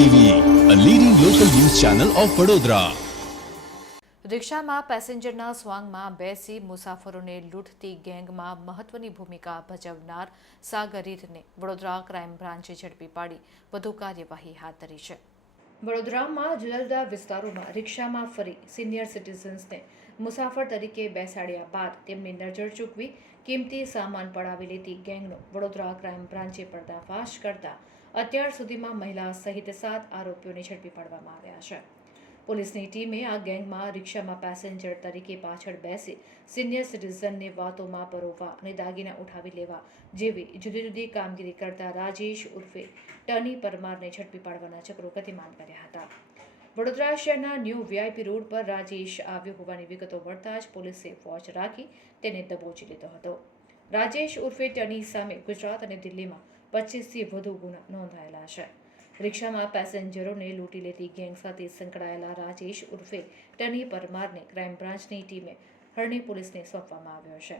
TV a leading local news channel of Vadodara રિક્ષામાં પેસેન્જરના સ્વાંગમાં બેસી મુસાફરોને લૂંટતી ગેંગમાં મહત્વની ભૂમિકા ભજવનાર સાગરીરને વડોદરા ક્રાઇમ બ્રાન્ચે ઝડપી પાડી. વધુ કાર્યવાહી હાથ ધરી છે. વડોદરામાં જુદા જુદા વિસ્તારોમાં રિક્ષામાં ફરી સિનિયર સિટીઝન્સને મુસાફર તરીકે બેસાડ્યા બાદ તેમની નજર ચૂકવી કિંમતી સામાન પડાવી લેતી ગેંગનો વડોદરા ક્રાઇમ બ્રાન્ચે પર્દાફાશ કરતા અત્યાર સુધીમાં મહિલા સહિત સાત આરોપીઓને ઝડપી પાડવામાં આવ્યા છે. પોલીસની ટીમે આ ગેંગમાં રિક્ષામાં પેસેન્જર તરીકે પાછળ બેસી સિનિયર સિટીઝનને વાતોમાં પરોવવા અને દાગીના ઉઠાવી લેવા જેવી જુદી જુદી કામગીરી કરતા રાજેશ ઉર્ફે ટની પરમારને ઝડપી પાડવાના ચક્રો ગતિમાન કર્યા હતા. વડોદરા શહેરના ન્યૂ વીઆઈપી રોડ પર રાજેશ આવ્યો હોવાની વિગતો મળતા જ પોલીસે વોચ રાખી તેને દબોચી લીધો હતો. રાજેશ ઉર્ફે ટની સામે ગુજરાત અને દિલ્હીમાં પચીસથી વધુ ગુના નોંધાયેલા છે. રિક્ષામાં પેસેન્જરોને લૂંટી લેતી ગેંગ સાથે સંકળાયેલા રાજેશ ઉર્ફે ટની પરમારને ક્રાઇમ બ્રાન્ચની ટીમે હરણી પોલીસને સોંપવામાં આવ્યો છે.